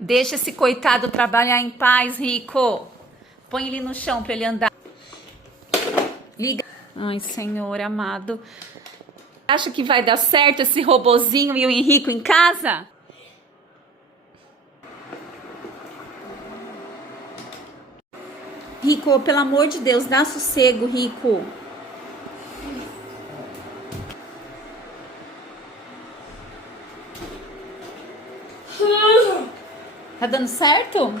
Deixa esse coitado trabalhar em paz, Rico. Põe ele no chão pra ele andar. Liga. Ai, Senhor amado. Acha que vai dar certo esse robozinho e o Henrico em casa? Rico, pelo amor de Deus, dá sossego, Rico. Tá dando certo?